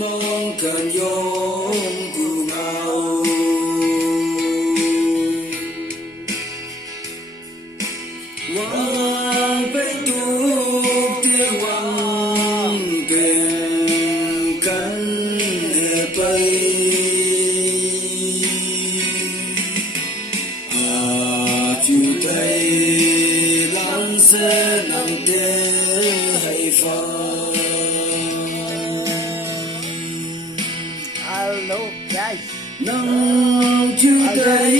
mong cần yong cu ngao wang pe tu tia wang ken kan pai chu tay lang se nang te hai fa Hello guys. nang chu tay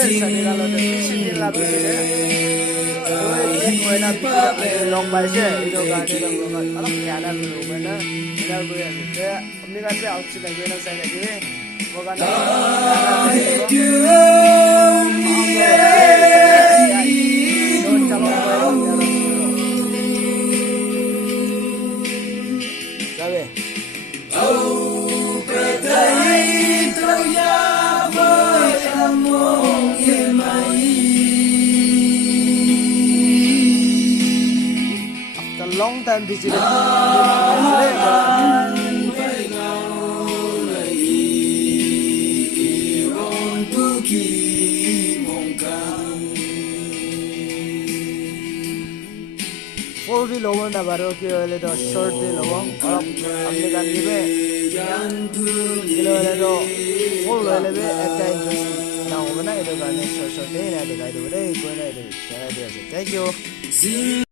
xin long bài xe itu kan itu kan kalau ada dulu mana ada gue ya ini kan saya opsi lagi yang saya lagi bukan long time busy full di lowong na baru kilo itu short di lowong kalau ambil kan juga kilo itu full lebih ekai nah mana itu kan short short ini ada kayak itu deh gue ada thank you